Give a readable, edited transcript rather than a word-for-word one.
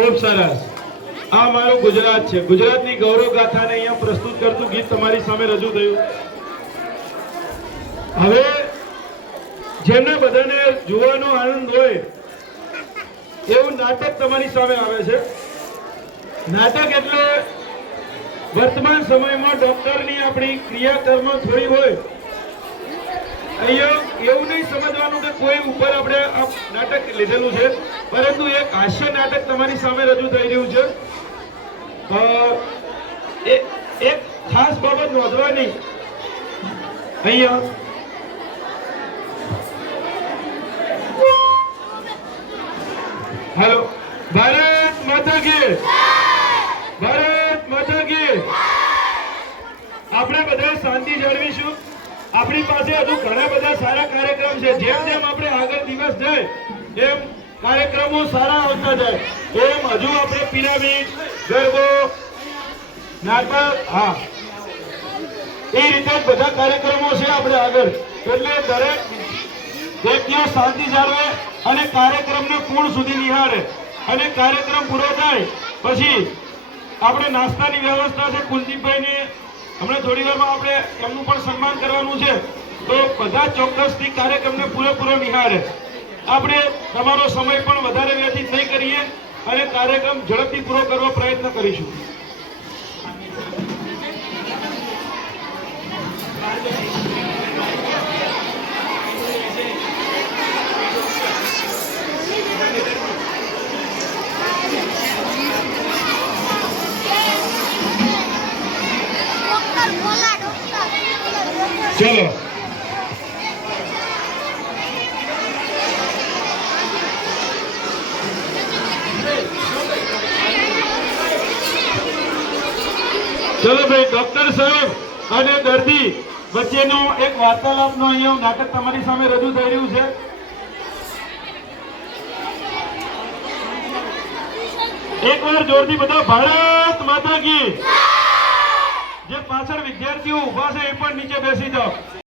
ખૂબ સરસ। આ મારું ગુજરાત છે। ગુજરાતની ગૌરવ ગાથાને અહીંયા પ્રસ્તુત કરતું ગીત તમારી સામે રજૂ થયું। હવે જેમને બધાને જોવાનો આનંદ હોય એવું નાટક તમારી સામે આવે છે। નાટક એટલે વર્તમાન સમયમાં ડોક્ટરની આપણી ક્રિયાકર્મ થોડી હોય। અહીંયા એવું નહીં સમજવાનું કે કોઈ ઉપર આપણે આ નાટક લીધેલું છે, પરંતુ એક હાસ્ય નાટક તમારી સામે રજૂ થઈ રહ્યું છે। એક ખાસ બાબત નોંધવાની અહીંયા हेलो भारत माता की भारत माता की આપણે બધા શાંતિ જાળવીશું। આપણી પાસે હજુ ઘણા બધા સારા કાર્યક્રમ છે। જેમ જેમ આપણે આગળ દિવસ જાય એમ કાર્યક્રમો સારા આવતા જાય એમ હજુ આપણે પિરામિડ ગરબો નાટક હા એ રીતે બધા કાર્યક્રમો છે આપણે આગળ। એટલે દરેક વ્યક્તિઓ શાંતિ જાળવે અને કાર્યક્રમને પૂર્ણ સુધી નિહાળે અને કાર્યક્રમ પૂરો થાય પછી આપણે નાસ્તાની વ્યવસ્થા છે। કુલદીપભાઈને હમણાં થોડી વારમાં આપણે એમનું પણ સન્માન કરવાનું છે, તો બધા ચોક્કસથી કાર્યક્રમને પૂરેપૂરો નિહાળે। આપણે તમારો સમય પણ વધારે વ્યતીત નહીં કરીએ અને કાર્યક્રમ ઝડપથી પૂરો કરવા પ્રયત્ન કરીશું। चलो चलो भाई डॉक्टर साहेब અને દર્દી વચ્ચેનો એક વાર્તાલાપનો અહીંયા નાટક તમારી સામે રજૂ થઈ રહ્યું છે। એકવાર જોરથી બધા ભારત માતા કી। જે પાછળ વિદ્યાર્થીઓ ઉભા છે એ પણ નીચે બેસી જાઓ।